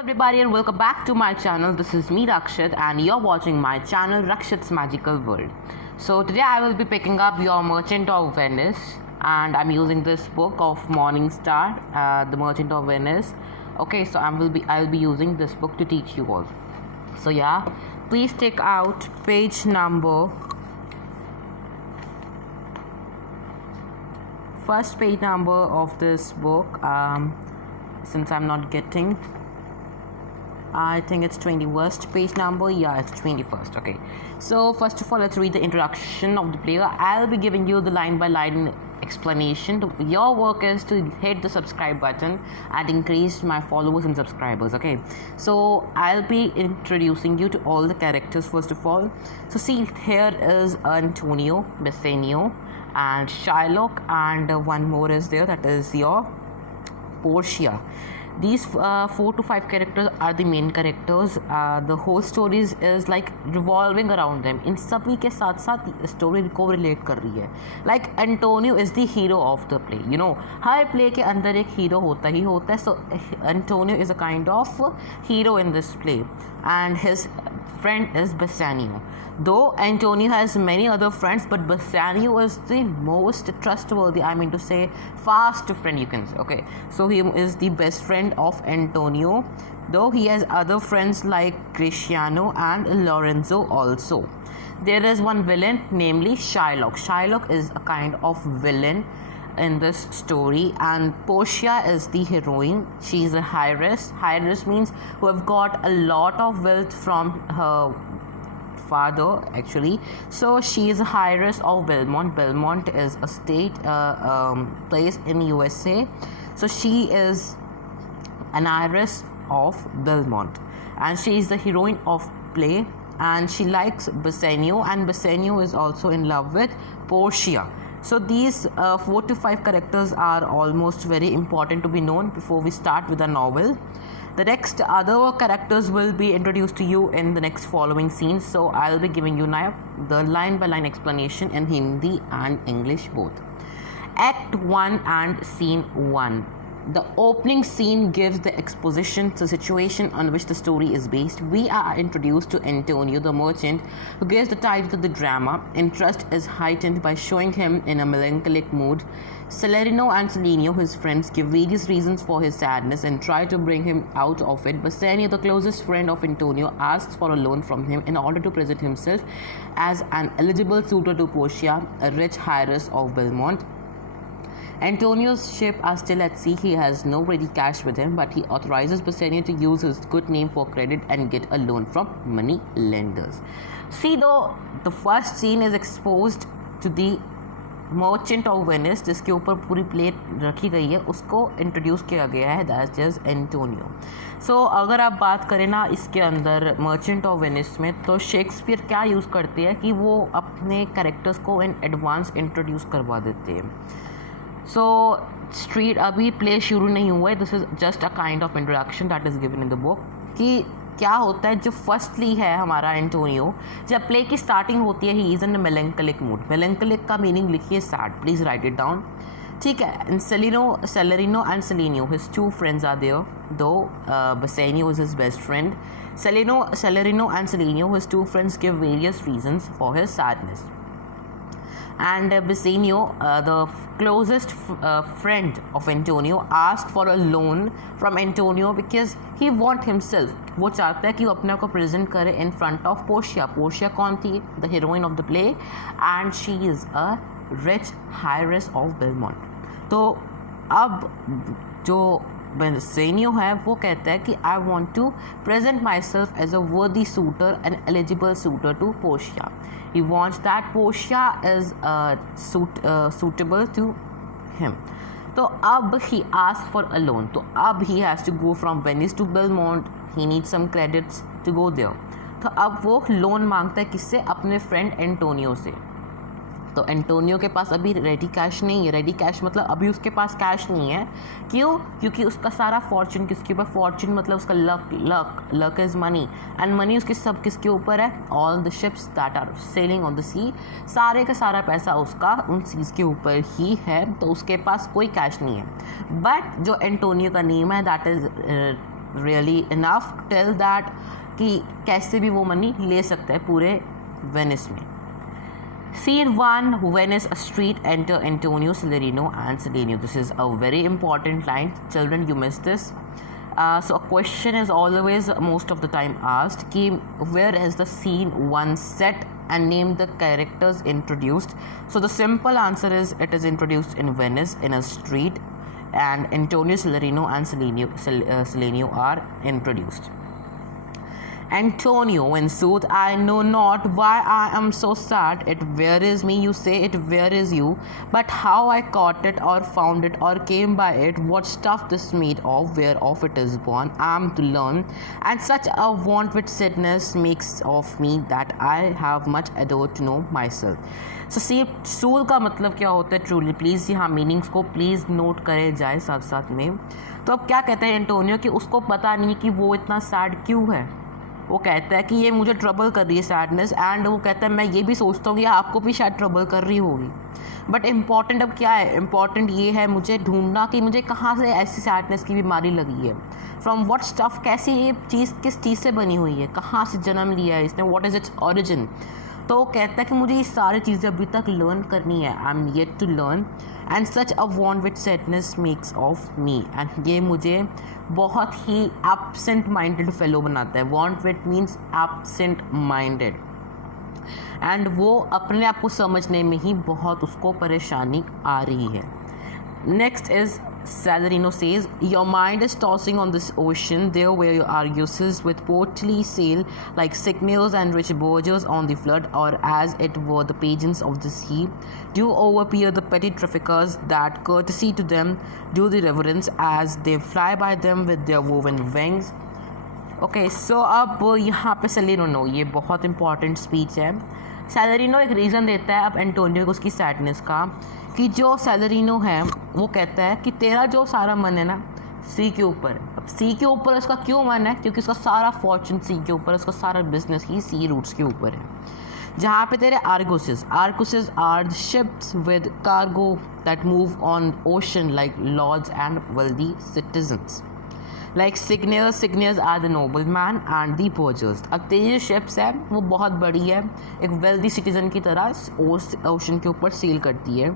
Everybody and welcome back to my channel. This is me Rakshit and you're watching my channel Rakshit's Magical World. So today I will be picking up your Merchant of Venice and I'm using this book of Morning Star, the Merchant of Venice. Okay, so I'll be using this book to teach you all. So yeah, please take out page number first page number of this book. Since I'm not getting, I think it's 21st page number. Yeah, it's 21st. Okay, so first of all, let's read the introduction of the player. I'll be giving you the line by line explanation. Your work is to hit the subscribe button and increase my followers and subscribers. Okay, so I'll be introducing you to all the characters first of all. So see, here is Antonio, Bassanio and Shylock, and one more is there, that is your Portia. These 4 to 5 characters are the main characters. The whole story is like revolving around them. इन सभी के साथ साथ story को relate कर रही है. Like Antonio is the hero of the play. You know, her play के अंदर एक hero होता ही होता है. So Antonio is a kind of hero in this play, and his friend is Bassanio. Though Antonio has many other friends, but Bassanio is the most trustworthy, I mean to say fast friend, you can say. Okay, so he is the best friend of Antonio, though he has other friends like Cristiano and Lorenzo also. There is one villain, namely Shylock. Shylock is a kind of villain in this story, and Portia is the heroine. She is a heiress. Heiress means who have got a lot of wealth from her father actually. So she is a heiress of Belmont. Belmont is a state place in USA. So she is an heiress of Belmont, and she is the heroine of play, and she likes Bassanio, and Bassanio is also in love with Portia. So these 4 to 5 characters are almost very important to be known before we start with the novel. The next other characters will be introduced to you in the next following scenes. So I'll be giving you now the line by line explanation in Hindi and English both. Act 1 and Scene 1. The opening scene gives the exposition to the situation on which the story is based. We are introduced to Antonio, the merchant, who gives the title to the drama. Interest is heightened by showing him in a melancholic mood. Salerino and Selenio, his friends, give various reasons for his sadness and try to bring him out of it. Bassanio, the closest friend of Antonio, asks for a loan from him in order to present himself as an eligible suitor to Portia, a rich heiress of Belmont. Antonio's ship are still at sea. He has no ready cash with him, but he authorizes Bassanio to use his good name for credit and get a loan from money lenders. See, though, the first scene is exposed to the Merchant of Venice, जिसके ऊपर पूरी plate रखी गई है, उसको introduce किया गया है, दैट इज एंटोनियो. सो अगर आप बात करें ना इसके अंदर मर्चेंट ऑफ वेनिस में, तो शेक्सपियर क्या यूज़ करते हैं कि वो अपने कैरेक्टर्स को इन एडवांस इंट्रोड्यूस करवा देते हैं. सो स्ट्रीट अभी प्ले शुरू नहीं हुआ है. This is just a kind of introduction that is given in the book. कि क्या होता है, जो फर्स्टली है हमारा एंटोनियो, जब प्ले की स्टार्टिंग होती है, ही इज़ इन मेलेंकलिक मूड. मेलेंकलिक का मीनिंग लिखिए sad, please write it down. ठीक है. Salerino and Selenio, his two friends are there, though Bassanio is his best friend. Salerino and Selenio, his two friends, give various reasons for his sadness. And Bassanio, the closest friend of Antonio, asked for a loan from Antonio because he want himself. वो चाहता है कि वो अपने को present करे in front of Portia. Portia कौन थी? The heroine of the play, and she is a rich heiress of Belmont. तो अब जो Bassanio है वो कहता है कि I want to present myself as a worthy suitor, an eligible suitor to Portia. He wants that Portia is suitable to him. तो अब he asks for a loan. तो अब he has to go from Venice to Belmont. He needs some credits to go there. तो अब वो loan मांगता है किससे? अपने फ्रेंड एंटोनियो से. तो एंटोनियो के पास अभी रेडी कैश नहीं है. रेडी कैश मतलब अभी उसके पास कैश नहीं है. क्यों? क्योंकि उसका सारा फॉर्चून किसके ऊपर? फॉर्चून मतलब उसका luck is money, and money उसके सब किसके ऊपर है? All the ships that are sailing on the sea. सारे का सारा पैसा उसका उन सीज के ऊपर ही है. तो उसके पास कोई कैश नहीं है. बट जो एंटोनियो का नेम है that is really enough tell that कि कैसे भी वो मनी ले सकता है पूरे वेनिस में. Scene 1, Venice, a street, enter Antonio, Salarino and Selenio. This is a very important line. Children, you missed this. So a question is always most of the time asked कि where is the scene 1 set and name the characters introduced. So the simple answer is it is introduced in Venice in a street and Antonio, Salarino and Selenio are introduced. Antonio, in sooth, I know not why I am so sad. It wearies me, you say it wearies you. But how I caught it or found it or came by it, what stuff this made of, whereof it is born, I am to learn. And such a want with sadness makes of me that I have much ado to know myself. So see, soul का मतलब क्या होता है truly? Please यहाँ meanings को please note करे जाए साथ साथ में. तो अब क्या कहते हैं एंटोनियो कि उसको पता नहीं कि वो इतना सैड क्यों है. वो कहता है कि ये मुझे ट्रबल कर रही है सैडनेस, एंड वो कहता है मैं ये भी सोचता हूँ कि आपको भी शायद ट्रबल कर रही होगी. बट इम्पॉर्टेंट अब क्या है, इम्पॉर्टेंट ये है मुझे ढूंढना कि मुझे कहाँ से ऐसी सैडनेस की बीमारी लगी है. फ्रॉम व्हाट स्टफ, कैसी ये चीज़ किस चीज़ से बनी हुई है, कहाँ से जन्म लिया है इसने, व्हाट इज़ इट्स ओरिजिन. तो वो कहता है कि मुझे ये सारी चीज़ें अभी तक लर्न करनी है. I am yet to learn and such a want which sadness makes of me. And ये मुझे बहुत ही एब्सेंट माइंडेड फेलो बनाता है. Want wit means absent minded. And वो अपने आप को समझने में ही बहुत उसको परेशानी आ रही है. Next is Salarino says, your mind is tossing on this ocean, there where you are useless with portly sail like signals and rich barges on the flood, or as it were the pageants of the sea. Do overpeer the petty traffickers that courtesy to them do the reverence as they fly by them with their woven wings. Okay, so अब यहाँ पे Salarino, ये बहुत important speech है. Salarino एक reason देता है अब एंटोनियो को उसकी सैडनेस का, कि जो Salarino है वो कहता है कि तेरा जो सारा मन है ना सी के ऊपर. अब सी के ऊपर उसका क्यों मन है, क्योंकि उसका सारा फॉर्चून सी के ऊपर, उसका सारा बिजनेस ही सी रूट्स के ऊपर है. जहाँ पे तेरे argosies are the ships with cargo that move on ocean like lords and wealthy citizens. Like signiors are the noble man and the posers. अब तेरी जो शिप्स है वो बहुत बड़ी है, एक वेल्दी सिटीजन की तरह ओशन के ऊपर सेल करती है.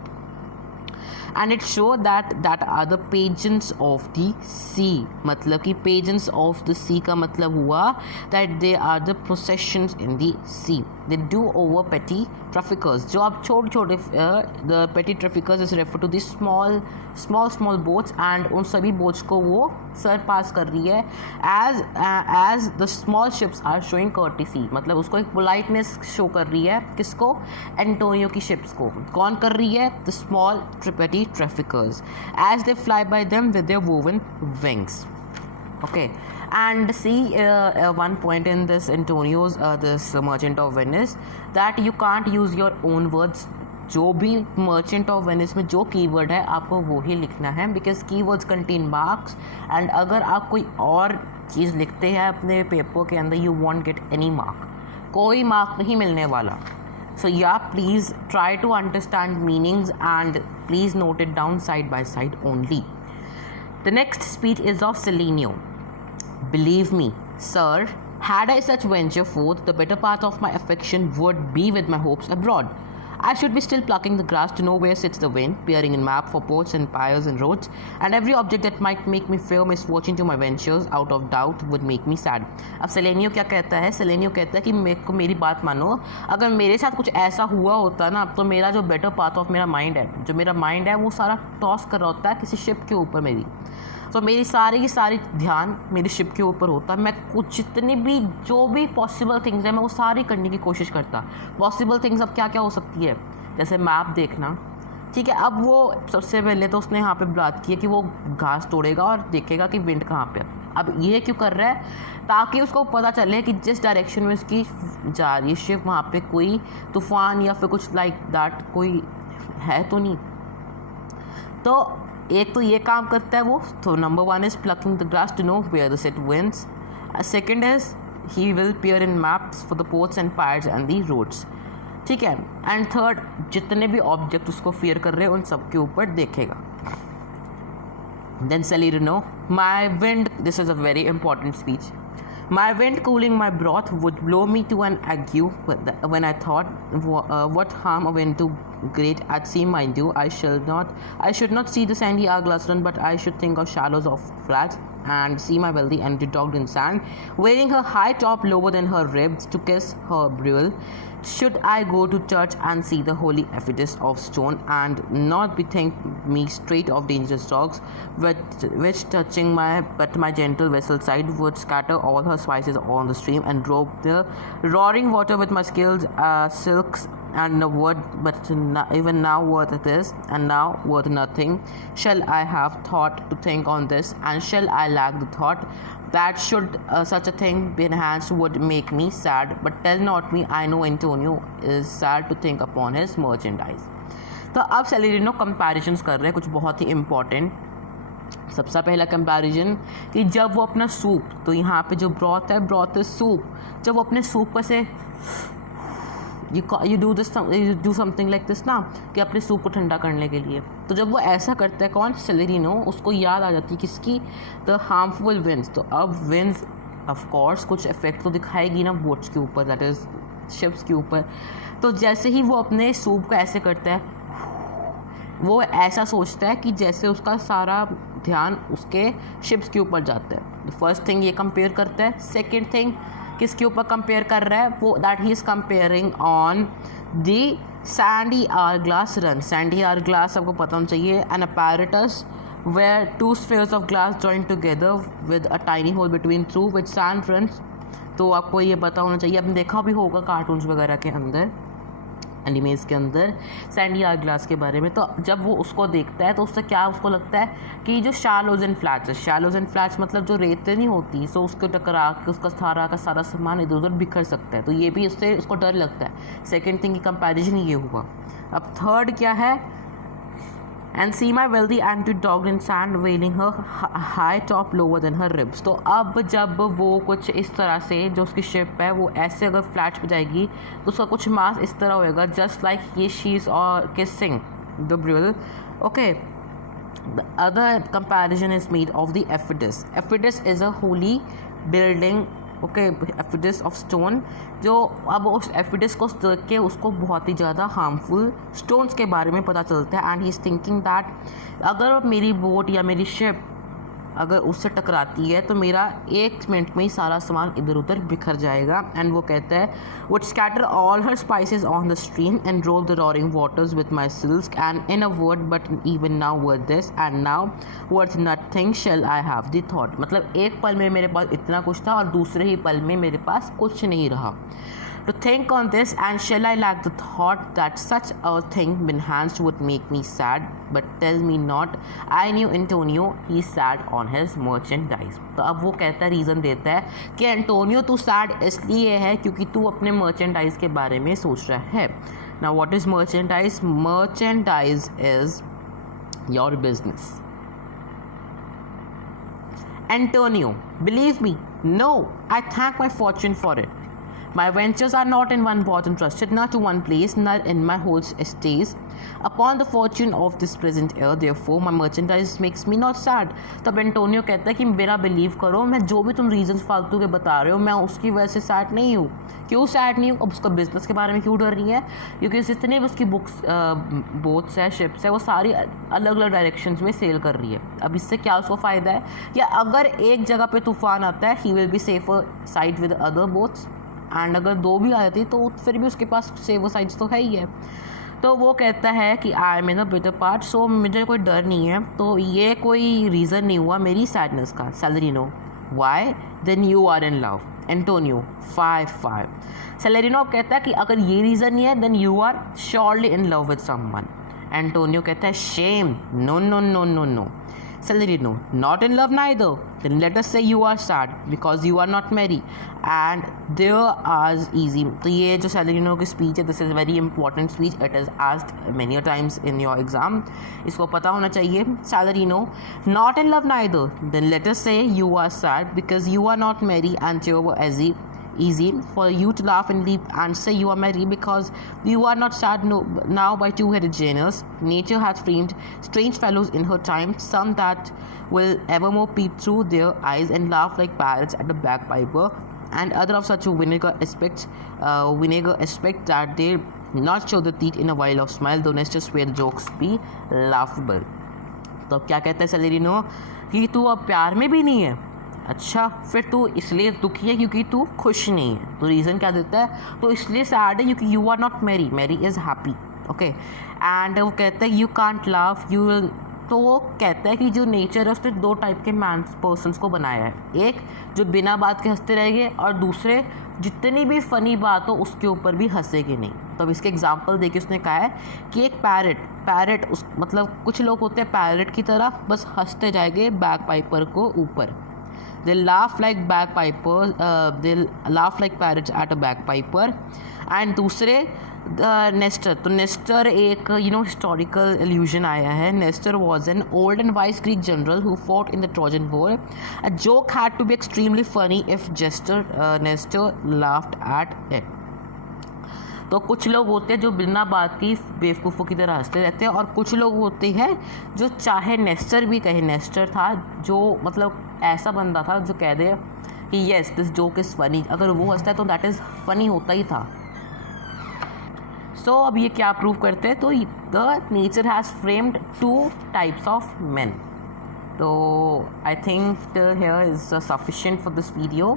And it show that are the pageants of the sea. मतलब कि पेजेंट्स ऑफ द सी का मतलब हुआ that they are the processions in the sea. They do over petty traffickers. जो आप छोटे छोटे the petty traffickers is refer to the small boats, and उन सभी बोट्स को वो सर पास कर रही है as the small ships are showing courtesy. मतलब उसको एक पोलाइटनेस शो कर रही है. किसको? एंटोनियो की शिप्स को. कौन कर रही है? The small petty traffickers as they fly by them with their woven wings. Okay, and see one point in this Antonio's this merchant of Venice, that you can't use your own words. जो भी merchant of Venice में जो keyword है आपको वो ही लिखना है, because keywords contain marks. And अगर आप कोई और चीज़ लिखते हैं अपने पेपर के अंदर, you want get any mark. कोई मार्क नहीं मिलने वाला. So yeah, please try to understand meanings and please note it down side by side only. The next speech is of Selenio. Believe me, sir, had I such venture forth, the better part of my affection would be with my hopes abroad. I should be still plucking the grass to know where sits the wind, peering in map for ports and piers and roads, and every object that might make me fear misfortune to my ventures, out of doubt, would make me sad. अब Selenio क्या कहता है? Selenio कहता है कि मेरी बात मानो, अगर मेरे साथ कुछ ऐसा हुआ होता ना, तो मेरा जो बेटर पार्ट ऑफ मेरा माइंड है, जो मेरा माइंड है वो सारा टॉस कर रहा होता है किसी शिप के ऊपर मेरी. तो मेरी सारी की सारी ध्यान मेरी शिप के ऊपर होता. मैं कुछ जितनी भी जो भी पॉसिबल थिंग्स हैं मैं वो सारी करने की कोशिश करता. पॉसिबल थिंग्स अब क्या क्या हो सकती है, जैसे मैप देखना. ठीक है, अब वो सबसे पहले तो उसने यहाँ पे बात की है कि वो घास तोड़ेगा और देखेगा कि विंड कहाँ पे. अब ये क्यों कर रहा है? ताकि उसको पता चले कि जिस डायरेक्शन में उसकी जा रही है शिप, वहाँ पे कोई तूफान या फिर कुछ लाइक दैट कोई है तो नहीं. तो एक तो ये काम करता है वो. तो number 1 is plucking the grass to know where the set winds. Second is he will peer in maps for the ports and piers and the roads. ठीक है. एंड थर्ड, जितने भी ऑब्जेक्ट उसको फियर कर रहे हैं उन सब के ऊपर देखेगा. Then Salerno, my wind, this is a very important speech. My wind cooling my broth would blow me to an ague when I thought, what harm a wind too great at sea might do. I should not see the sandy hourglass run, but I should think of shallows of flats and see my wealthy and dogged in sand, wearing her high top lower than her ribs to kiss her brule. Should I go to church and see the holy edifice of stone, and not bethink me straight of dangerous rocks, which touching my gentle vessel side would scatter all her spices on the stream, and drove the roaring water with my skills silks and a word, but even now worth this, and now worth nothing. Shall I have thought to think on this, and shall I lack the thought that should such a thing be enhanced would make me sad? But tell not me, I know Antonio is sad to think upon his merchandise. तो अब सेलेरिनो comparisons कर रहे हैं कुछ बहुत ही important. सबसे पहला comparison कि जब वो अपना सूप, तो यहाँ पे जो ब्रॉथ है, ब्रॉथ इज सूप, जब वो अपने सूप पर से you do something like this ना, कि अपने सूप को ठंडा करने के लिए, तो जब वो ऐसा करता है कौन, सेलेरिनो, उसको याद आ जाती है किसकी, द हार्मफुल विंड्स। तो अब विंड्स ऑफ कोर्स कुछ इफेक्ट तो दिखाएगी ना बोट्स के ऊपर, दैट इज शिप्स के ऊपर। तो जैसे ही वो अपने सूप को ऐसे करता है, वो ऐसा सोचता है कि जैसे उसका सारा ध्यान उसके शिप्स के ऊपर जाता है। फर्स्ट थिंग ये कंपेयर करता है। सेकेंड थिंग किसके ऊपर कंपेयर कर रहा है वो, that he is comparing on the sandy hour glass run. Sandy hour glass आपको पता होना चाहिए, an apparatus where two spheres of glass join together with a tiny hole between through which sand runs. तो आपको ये पता होना चाहिए, आपने देखा भी होगा कार्टून्स वगैरह के अंदर, एनिमेज के अंदर, सैंडी आवर ग्लास के बारे में। तो जब वो उसको देखता है तो उससे क्या उसको लगता है कि जो शैलोज एंड फ्लैट्स है, शैलोज एंड फ्लैट्स मतलब जो रेते नहीं होती, सो उसको टकरा के उसका सारा सामान इधर उधर बिखर सकता है। तो ये भी उससे उसको डर लगता है। सेकेंड थिंग की कंपैरिजन ये हुआ। अब थर्ड क्या है, and see my wealthy auntie dogged in sand wailing her high top lower than her ribs। तो अब जब वो कुछ इस तरह से, जो उसकी शिप है वो ऐसे अगर फ्लैट पे जाएगी तो उसका कुछ मास इस तरह होएगा, जस्ट लाइक ये शीज और kissing the Brill. Okay, the other comparison is made of the Ephesus। Ephesus is a holy building, okay, एफिडस ऑफ स्टोन। जो अब उस एफिडस को देख के उसको बहुत ही ज़्यादा हार्मफुल स्टोन्स के बारे में पता चलता है, and he is thinking that अगर मेरी बोट या मेरी शिप अगर उससे टकराती है तो मेरा एक मिनट में ही सारा सामान इधर उधर बिखर जाएगा। एंड वो कहता है, would scatter all her spices on the stream and drove the roaring waters with my silk, and in a word but even now worth this and now worth nothing shall I have the thought. मतलब एक पल में मेरे पास इतना कुछ था और दूसरे ही पल में मेरे पास कुछ नहीं रहा। To think on this, and shall I lack the thought that such a thing enhanced would make me sad? But tell me not, I knew Antonio, he's sad on his merchandise। तो अब वो कहता है, reason देता है कि Antonio तू sad इसलिए है क्योंकि तू अपने मर्चेंडाइज के बारे में सोच रहा है। Now what is merchandise? Merchandise is your business। Antonio, believe me, no, I thank my fortune for it। My ventures are not in one bought and trusted, not to one place, nor in my whole estates upon the fortune of this present year, therefore my merchandise makes me not sad। तब Antonio कहता है कि मेरा believe करो, मैं जो भी तुम रीजंस फालतू के बता रहे हो मैं उसकी वजह से सैड नहीं हूँ। क्यों सैड नहीं हूँ? अब उसका बिजनेस के बारे में क्यों डर रही है? क्योंकि जितने भी उसकी बुक्स बोट्स है, शिप्स है, वो सारी अलग अलग डायरेक्शंस में सेल कर रही है। अब इससे क्या उसको फ़ायदा है? या अगर एक जगह पे तूफान आता है, he will be safer side with other boats, and अगर दो भी आ जाती तो फिर भी उसके पास सेवर साइड्स तो है ही है। तो वो कहता है कि I am in the better part, so मुझे कोई डर नहीं है। तो ये कोई रीज़न नहीं हुआ मेरी सैडनेस का। Salerino, why? Then you are in love. Antonio, 5-5। Salerino अब कहता है कि अगर ये रीज़न नहीं है then you are surely in love with someone. Antonio कहता है, shame, no no no no no. Salerino, not in love neither. Then let us say you are sad because you are not merry, and there are easy। तो ये जो Salerino की speech है, this is a very important speech. It is asked many times in your exam. इसको पता होना चाहिए। Salerino, not in love neither. Then let us say you are sad because you are not merry, and there were easy easy for you to laugh and say you are merry because you are not sad now by two-headed genius. Nature has framed strange fellows in her time, some that will evermore peep through their eyes and laugh like parrots at the bagpiper, and other of such a vinegar aspect that they not show the teeth in a while of smile, though just where jokes be laughable. तो अब क्या कहता है सेलेरिनो कि तू अब प्यार में भी नहीं है. अच्छा, फिर तू इसलिए दुखी है क्योंकि तू खुश नहीं है. तो रीज़न क्या देता है, तो इसलिए सैड है क्योंकि you are not Mary, Mary is happy. Okay, and वो कहता है you can't laugh you will. तो वो कहता है कि जो नेचर है उसने दो टाइप के पर्सनस को बनाया है. एक जो बिना बात के हंसते रहेंगे और दूसरे जितनी भी फ़नी बात हो उसके ऊपर भी हंसेंगे नहीं. तो अब इसके एग्जांपल देके उसने कहा है कि एक पैरट उस मतलब कुछ लोग होते हैं पैरट की तरह, बस हंसते जाएंगे बैगपाइपर को ऊपर. They laugh like bagpipers, they laugh like parrots at a bagpiper. And दूसरे नेस्टर. तो नेस्टर एक हिस्टोरिकल एल्यूजन आया है. Nestor was an old and wise Greek general who fought in the Trojan War. A joke had to be extremely funny if Nestor laughed at it. तो कुछ लोग होते हैं जो बिना बात की बेवकूफ़ों की तरह हंसते रहते हैं, और कुछ लोग होते हैं जो चाहे नेस्टर भी कहे, नेस्टर था जो मतलब ऐसा बंदा था जो कह दे कि yes this joke is funny, अगर वो हंसता है तो दैट इज़ फनी होता ही था. सो अब ये क्या प्रूव करते हैं, तो the nature has framed two types of man. तो I think here is sufficient for this video.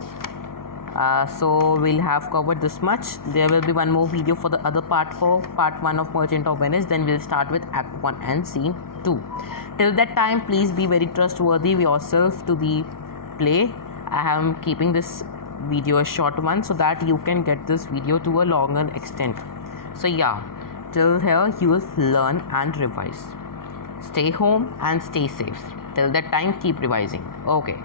So we'll have covered this much. There will be one more video for the other part, for part 1 of Merchant of Venice. Then we'll start with act 1 and scene 2. Till that time, please be very trustworthy with yourself to the play. I am keeping this video a short one so that you can get this video to a longer extent. So yeah, till here you will learn and revise. Stay home and stay safe. Till that time, keep revising. Okay.